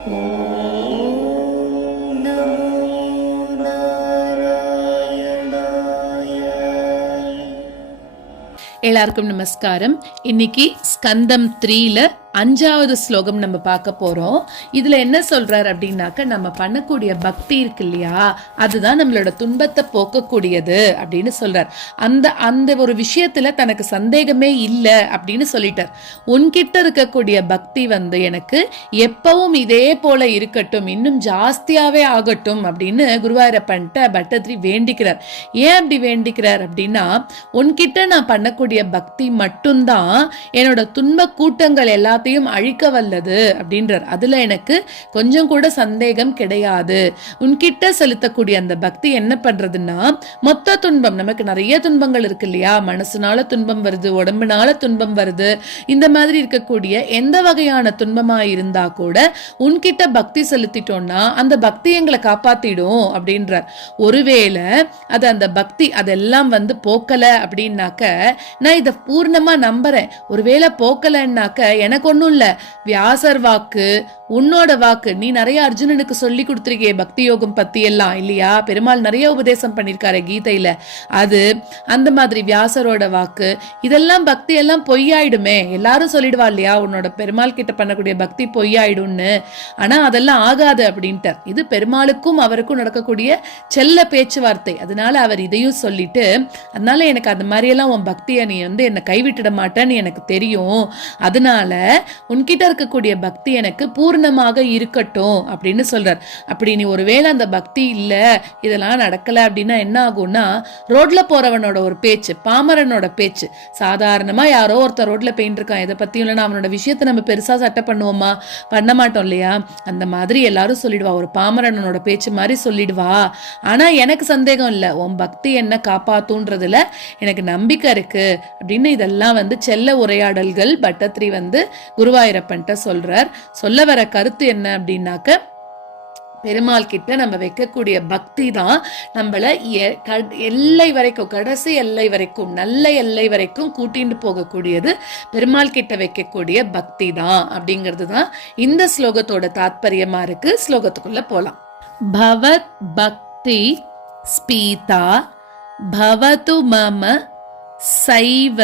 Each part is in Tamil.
எல்லாருக்கும் நமஸ்காரம். இன்னைக்கு ஸ்கந்தம் 3ல 5வது ஸ்லோகம் நம்ம பார்க்க போறோம். இதுல என்ன சொல்றார் அப்படின்னாக்க, நம்ம பண்ணக்கூடிய பக்தி இருக்கு இல்லையா, அதுதான் நம்மளோட துன்பத்தை போக்கக்கூடியது அப்படின்னு சொல்றார். அந்த ஒரு விஷயத்துல தனக்கு சந்தேகமே இல்லை அப்படின்னு சொல்லிட்டார். உன்கிட்ட இருக்கக்கூடிய பக்தி எனக்கு எப்பவும் இதே போல இருக்கட்டும், இன்னும் ஜாஸ்தியாவே ஆகட்டும் அப்படின்னு குருவாயூரப்பன்ட்ட பட்டத்திரி வேண்டிக்கிறார். ஏன் அப்படி வேண்டிக்கிறார் அப்படின்னா, உன்கிட்ட நான் பண்ணக்கூடிய பக்தி மட்டும்தான் என்னோட துன்ப கூட்டங்கள் எல்லாத்தையும் அழிக்க வல்லது அப்படின்றார். அதுல எனக்கு கொஞ்சம் கூட சந்தேகம் கிடையாது. உன்கிட்ட செலுத்தக்கூடிய அந்த பக்தி என்ன பண்றதுன்னா, மொத்த துன்பம், நமக்கு நிறைய துன்பங்கள் இருக்கு இல்லையா, மனசுனால துன்பம் வருது, உடம்புனால துன்பம் வருது, இந்த மாதிரி இருக்கக்கூடிய எந்த வகையான துன்பமா இருந்தா கூட உன்கிட்ட பக்தி செலுத்திட்டோம்னா அந்த பக்தி எங்களை காப்பாத்திடும் அப்படின்றார். ஒருவேளை அது அந்த பக்தி அதெல்லாம் போக்கல அப்படின்னாக்க நான் இதை பூர்ணமா நம்புறேன். ஒருவேளை போக்கலன்னாக்க எனக்கு ஒன்றும் இல்லை, வியாசர் வாக்கு, உன்னோட வாக்கு, நீ நிறைய அர்ஜுனனுக்கு சொல்லி கொடுத்துருக்கே பக்தி யோகம் பத்தி எல்லாம் இல்லையா, பெருமாள் நிறைய உபதேசம் பண்ணிருக்காரு கீதையில, அது அந்த மாதிரி வியாசரோட வாக்கு, இதெல்லாம் பக்தி எல்லாம் பொய்யாயிடுமே, எல்லாரும் சொல்லிடுவா இல்லையா உன்னோட பெருமாள் கிட்ட பண்ணக்கூடிய பக்தி பொய்யாயிடும்னு. ஆனா அதெல்லாம் ஆகாது அப்படின்ட்டார். இது பெருமாளுக்கும் அவருக்கும் நடக்கக்கூடிய செல்ல பேச்சுவார்த்தை. அதனால அவர் இதையும் சொல்லிட்டு, அதனால எனக்கு அந்த மாதிரி எல்லாம் உன் பக்தியை நீ என்னை கைவிட்டுட மாட்டேன்னு எனக்கு தெரியும், அதனால உன்கிட்ட இருக்கக்கூடிய பக்தி எனக்கு பூர்ணமாக இருக்கட்டும் அப்படின்னு சொல்றார். அப்படி நீ ஒருவேளை அந்த பக்தி இல்ல, இதெல்லாம் நடக்கல அப்படின்னா என்ன ஆகும்னா, ரோட்ல போறவனோட ஒரு பேச்சு, பாமரனோட பேச்சு, சாதாரணமா யாரோ ஒருத்தர் ரோட்ல பெயிண்ட் இருக்கான், எதை பத்தியும் இல்லைன்னா அவனோட விஷயத்தை நம்ம பெருசா சட்டை பண்ணுவோமா, பண்ண மாட்டோம் இல்லையா, அந்த மாதிரி எல்லாரும் சொல்லிடுவா, ஒரு பாமரனோட பேச்சு மாதிரி சொல்லிடுவா. ஆனா எனக்கு சந்தேகம் இல்லை, உன் பக்தி என்ன காப்பாத்துன்றதுல எனக்கு நம்பிக்கை இருக்கு அப்படின்னு இதெல்லாம் செல்ல உரையாடல்கள் பட்டத்திரி குருவாயூரப்பன்ட்ட சொல்றார். சொல்ல வர கருத்து என்ன அப்படின்னாக்க, பெருமாள் கிட்ட நம்ம வைக்கக்கூடிய பக்தி தான் நம்மள எல்லை வரைக்கும், கடைசி எல்லை வரைக்கும், நல்ல எல்லை வரைக்கும் கூட்டிட்டு போகக்கூடியது பெருமாள் கிட்ட வைக்கக்கூடிய பக்தி தான் அப்படிங்கிறது தான் இந்த ஸ்லோகத்தோட தாத்பரியமா இருக்கு. ஸ்லோகத்துக்குள்ள போலாம். பவத் பக்தி ஸ்பீதா பவது மம சைவ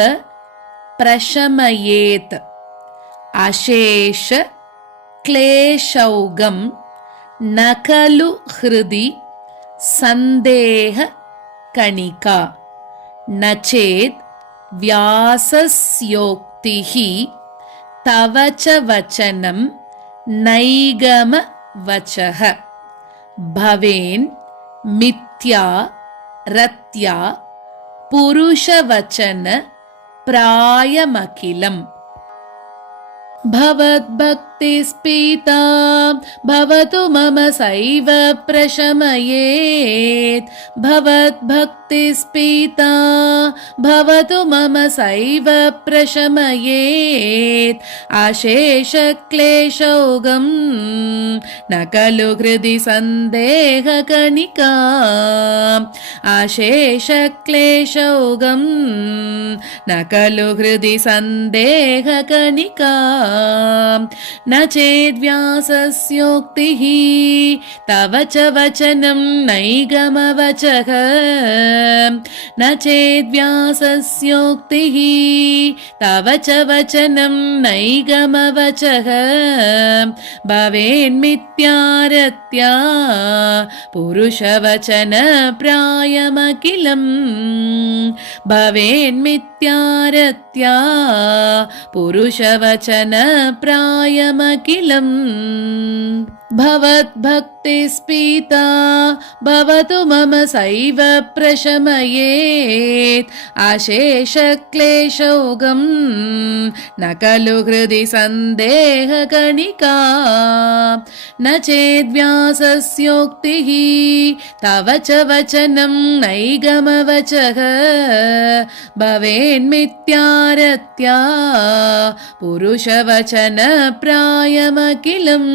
பிரஷமயேத் அசேஷ க்லேஷௌகம் நகலு ஹ்ருதி சந்தேக கணிகா நச்சேத் வியாசஸ்யோக்திஹி தவச்ச வச்சனம் நைகம வச்சஹ பவேன் மித்யா ரத்யா புருஷவச்சன பிராயமகிலம். भवद्भक्ति स्पीता भवतु मम सैव प्रशमयेत् भवद्भक्ति स्पीता भवतु मम सैव प्रशमयेत् अशेष क्लेशौगं न खलु हृदि सन्देहकणिका अशेष क्लेशौगं न खलु हृदि सन्देहकणिका न चेद्व्यासस्योक्तिः तव च वचनं नैगमवचः न चेद्व्यासस्योक्तिः तव च वचनं नैगमवचः भवेन्मिथ्यारत्या पुरुषवचन प्रायमखिलम् भवेन्मिथ्यारत्या पुरुषवचन प्रायमखिलम् भवद्भक्ति स्पीता भवतु मम सैव प्रशमयेत् अशेष क्लेशौगं न खलु हृदि सन्देहकणिका न चेद्व्यासस्योक्तिः तव च वचनं नैगमवचः भवेन्मिथ्यारत्या पुरुषवचन प्रायमखिलम्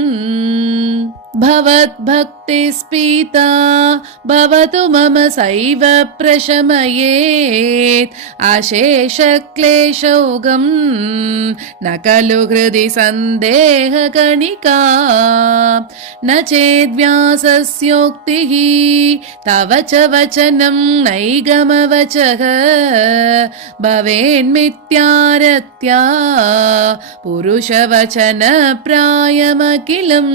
भवद्भक्तिस्पीता भवतु मम सैव प्रशमयेत् अशेषक्लेशौगं न खलु हृदि सन्देहकणिका न चेद्व्यासस्योक्तिः तव च वचनं नैगमवचः भवेन्मिथ्यारत्या पुरुषवचन प्रायमखिलम्।